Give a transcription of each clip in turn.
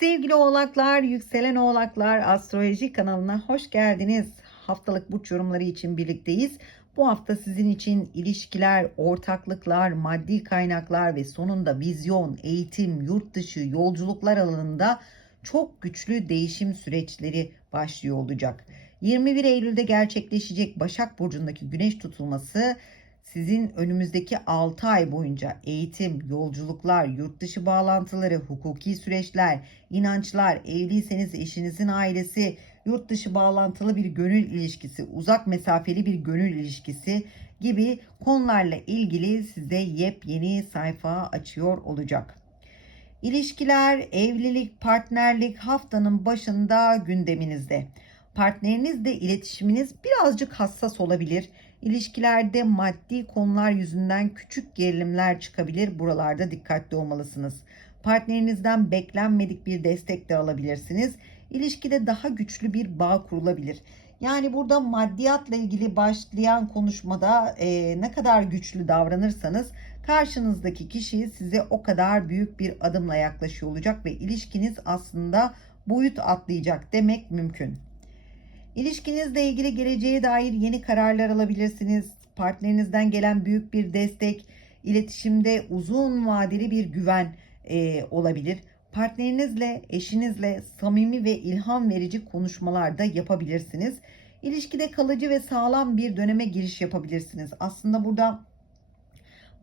Sevgili oğlaklar, yükselen oğlaklar astroloji kanalına hoş geldiniz. Haftalık burç yorumları için birlikteyiz. Bu hafta sizin için ilişkiler, ortaklıklar, maddi kaynaklar ve sonunda vizyon, eğitim, yurt dışı, yolculuklar alanında çok güçlü değişim süreçleri başlıyor olacak. 21 Eylül'de gerçekleşecek Başak Burcu'ndaki güneş tutulması sizin önümüzdeki 6 ay boyunca eğitim, yolculuklar, yurt dışı bağlantıları, hukuki süreçler, inançlar, evliyseniz eşinizin ailesi, yurt dışı bağlantılı bir gönül ilişkisi, uzak mesafeli bir gönül ilişkisi gibi konularla ilgili size yepyeni sayfa açıyor olacak. İlişkiler, evlilik, partnerlik haftanın başında gündeminizde. Partnerinizle iletişiminiz birazcık hassas olabilir. İlişkilerde maddi konular yüzünden küçük gerilimler çıkabilir. Buralarda dikkatli olmalısınız. Partnerinizden beklenmedik bir destek de alabilirsiniz. İlişkide daha güçlü bir bağ kurulabilir. Yani burada maddiyatla ilgili başlayan konuşmada e, ne kadar güçlü davranırsanız karşınızdaki kişi size o kadar büyük bir adımla yaklaşıyor olacak ve ilişkiniz aslında boyut atlayacak demek mümkün. İlişkinizle ilgili geleceğe dair yeni kararlar alabilirsiniz. Partnerinizden gelen büyük bir destek, iletişimde uzun vadeli bir güven e, olabilir. Partnerinizle, eşinizle samimi ve ilham verici konuşmalar da yapabilirsiniz. İlişkide kalıcı ve sağlam bir döneme giriş yapabilirsiniz. Aslında burada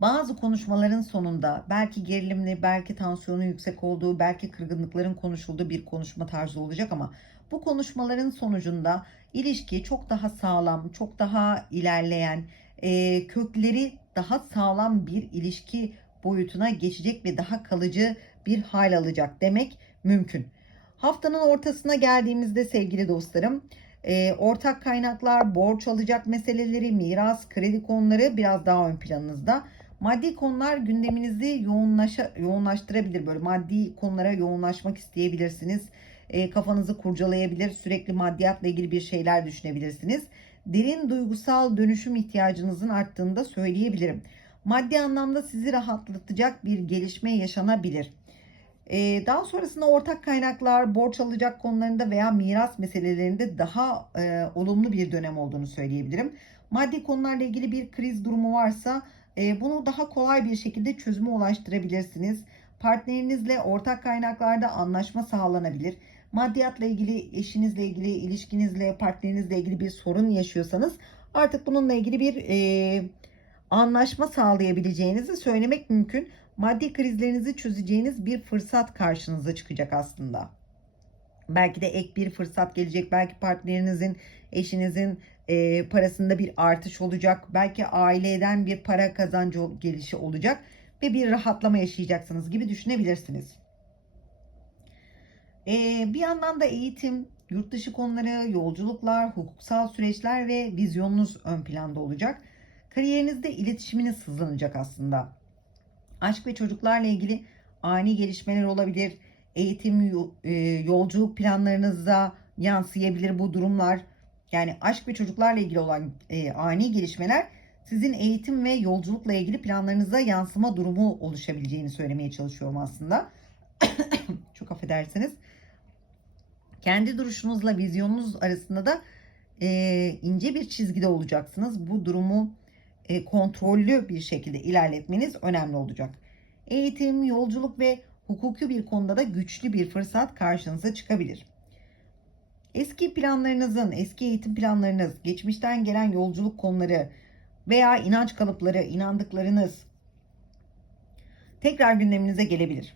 bazı konuşmaların sonunda belki gerilimli, belki tansiyonun yüksek olduğu, belki kırgınlıkların konuşulduğu bir konuşma tarzı olacak ama bu konuşmaların sonucunda ilişki çok daha sağlam, çok daha ilerleyen, e, kökleri daha sağlam bir ilişki boyutuna geçecek ve daha kalıcı bir hal alacak demek mümkün. Haftanın ortasına geldiğimizde sevgili dostlarım, e, ortak kaynaklar, borç alacak meseleleri, miras, kredi konuları biraz daha ön planınızda. Maddi konular gündeminizi yoğunlaşa, yoğunlaştırabilir. Böyle maddi konulara yoğunlaşmak isteyebilirsiniz. E, kafanızı kurcalayabilir. Sürekli maddiyatla ilgili bir şeyler düşünebilirsiniz. Derin duygusal dönüşüm ihtiyacınızın arttığını da söyleyebilirim. Maddi anlamda sizi rahatlatacak bir gelişme yaşanabilir. Ee, daha sonrasında ortak kaynaklar, borç alacak konularında veya miras meselelerinde daha e, olumlu bir dönem olduğunu söyleyebilirim. Maddi konularla ilgili bir kriz durumu varsa e, bunu daha kolay bir şekilde çözüme ulaştırabilirsiniz. Partnerinizle ortak kaynaklarda anlaşma sağlanabilir. Maddiyatla ilgili, eşinizle ilgili, ilişkinizle, partnerinizle ilgili bir sorun yaşıyorsanız artık bununla ilgili bir e, anlaşma sağlayabileceğinizi söylemek mümkün. Maddi krizlerinizi çözeceğiniz bir fırsat karşınıza çıkacak aslında. Belki de ek bir fırsat gelecek. Belki partnerinizin, eşinizin e, parasında bir artış olacak. Belki aileden bir para kazancı gelişi olacak ve bir rahatlama yaşayacaksınız gibi düşünebilirsiniz. E, bir yandan da eğitim, yurt dışı konuları, yolculuklar, hukuksal süreçler ve vizyonunuz ön planda olacak. Kariyerinizde iletişiminiz hızlanacak aslında. Aşk ve çocuklarla ilgili ani gelişmeler olabilir. Eğitim, e, yolculuk planlarınıza yansıyabilir bu durumlar. Yani aşk ve çocuklarla ilgili olan e, ani gelişmeler sizin eğitim ve yolculukla ilgili planlarınıza yansıma durumu oluşabileceğini söylemeye çalışıyorum aslında. Çok affedersiniz. Kendi duruşunuzla vizyonunuz arasında da e, ince bir çizgide olacaksınız. Bu durumu e, kontrollü bir şekilde ilerletmeniz önemli olacak. Eğitim, yolculuk ve hukuki bir konuda da güçlü bir fırsat karşınıza çıkabilir. Eski planlarınızın, eski eğitim planlarınız, geçmişten gelen yolculuk konuları veya inanç kalıpları, inandıklarınız tekrar gündeminize gelebilir.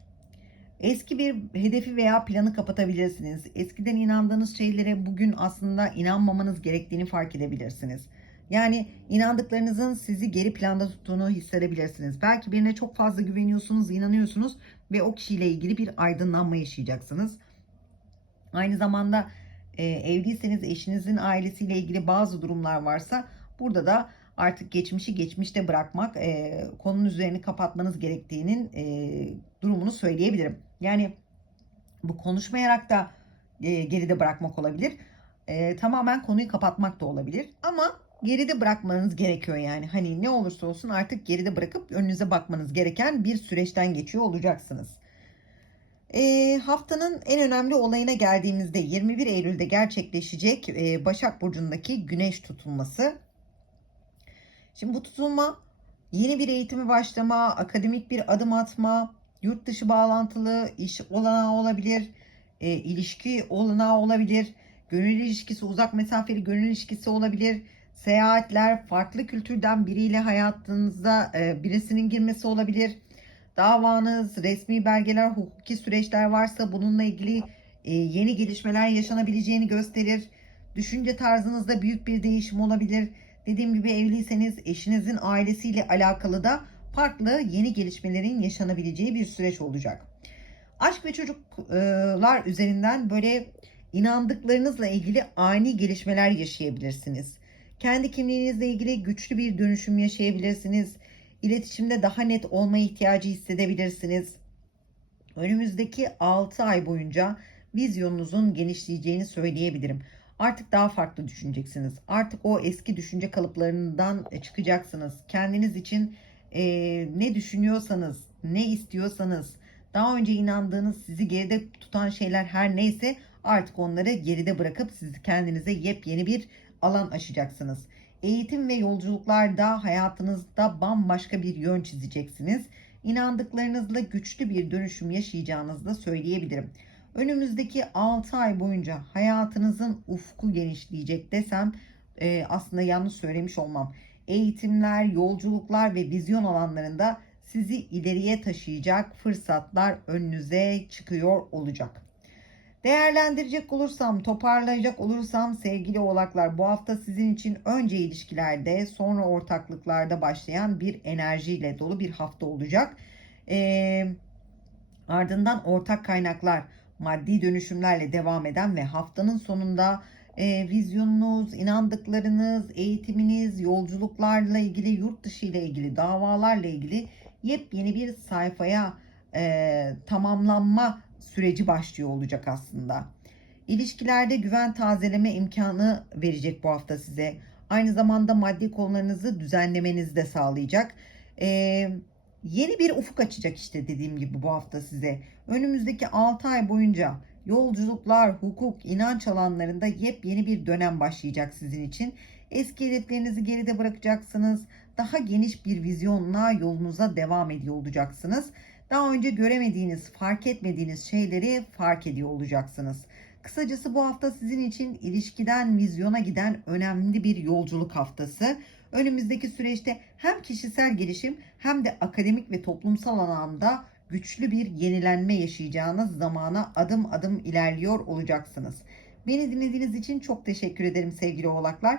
Eski bir hedefi veya planı kapatabilirsiniz. Eskiden inandığınız şeylere bugün aslında inanmamanız gerektiğini fark edebilirsiniz. Yani inandıklarınızın sizi geri planda tuttuğunu hissedebilirsiniz. Belki birine çok fazla güveniyorsunuz, inanıyorsunuz ve o kişiyle ilgili bir aydınlanma yaşayacaksınız. Aynı zamanda e, evliyseniz eşinizin ailesiyle ilgili bazı durumlar varsa burada da artık geçmişi geçmişte bırakmak, e, konunun üzerini kapatmanız gerektiğinin e, durumunu söyleyebilirim. Yani bu konuşmayarak da e, geride bırakmak olabilir. E, tamamen konuyu kapatmak da olabilir. Ama geride bırakmanız gerekiyor yani. Hani ne olursa olsun artık geride bırakıp önünüze bakmanız gereken bir süreçten geçiyor olacaksınız. E, haftanın en önemli olayına geldiğimizde 21 Eylül'de gerçekleşecek e, Başak Burcu'ndaki güneş tutulması. Şimdi bu tutulma yeni bir eğitimi başlama, akademik bir adım atma, yurt dışı bağlantılı iş olanağı olabilir, e, ilişki olanağı olabilir, gönül ilişkisi, uzak mesafeli gönül ilişkisi olabilir, seyahatler, farklı kültürden biriyle hayatınıza e, birisinin girmesi olabilir. Davanız, resmi belgeler, hukuki süreçler varsa bununla ilgili e, yeni gelişmeler yaşanabileceğini gösterir. Düşünce tarzınızda büyük bir değişim olabilir. Dediğim gibi evliyseniz eşinizin ailesiyle alakalı da farklı yeni gelişmelerin yaşanabileceği bir süreç olacak. Aşk ve çocuklar üzerinden böyle inandıklarınızla ilgili ani gelişmeler yaşayabilirsiniz. Kendi kimliğinizle ilgili güçlü bir dönüşüm yaşayabilirsiniz. İletişimde daha net olma ihtiyacı hissedebilirsiniz. Önümüzdeki 6 ay boyunca vizyonunuzun genişleyeceğini söyleyebilirim. Artık daha farklı düşüneceksiniz. Artık o eski düşünce kalıplarından çıkacaksınız. Kendiniz için e, ne düşünüyorsanız, ne istiyorsanız, daha önce inandığınız, sizi geride tutan şeyler her neyse artık onları geride bırakıp siz kendinize yepyeni bir alan açacaksınız. Eğitim ve yolculuklarda hayatınızda bambaşka bir yön çizeceksiniz. İnandıklarınızla güçlü bir dönüşüm yaşayacağınızı da söyleyebilirim. Önümüzdeki 6 ay boyunca hayatınızın ufku genişleyecek desem e, aslında yanlış söylemiş olmam. Eğitimler, yolculuklar ve vizyon alanlarında sizi ileriye taşıyacak fırsatlar önünüze çıkıyor olacak. Değerlendirecek olursam, toparlayacak olursam sevgili oğlaklar bu hafta sizin için önce ilişkilerde sonra ortaklıklarda başlayan bir enerjiyle dolu bir hafta olacak. Ee, ardından ortak kaynaklar, maddi dönüşümlerle devam eden ve haftanın sonunda e, vizyonunuz, inandıklarınız, eğitiminiz, yolculuklarla ilgili, yurt dışı ile ilgili, davalarla ilgili yepyeni bir sayfaya e, tamamlanma süreci başlıyor olacak aslında. İlişkilerde güven tazeleme imkanı verecek bu hafta size. Aynı zamanda maddi konularınızı düzenlemenizi de sağlayacak. Ee, yeni bir ufuk açacak işte dediğim gibi bu hafta size. Önümüzdeki 6 ay boyunca yolculuklar, hukuk, inanç alanlarında yepyeni bir dönem başlayacak sizin için. Eski hedeflerinizi geride bırakacaksınız. Daha geniş bir vizyonla yolunuza devam ediyor olacaksınız. Daha önce göremediğiniz, fark etmediğiniz şeyleri fark ediyor olacaksınız. Kısacası bu hafta sizin için ilişkiden vizyona giden önemli bir yolculuk haftası. Önümüzdeki süreçte hem kişisel gelişim hem de akademik ve toplumsal alanda güçlü bir yenilenme yaşayacağınız zamana adım adım ilerliyor olacaksınız. Beni dinlediğiniz için çok teşekkür ederim sevgili oğlaklar.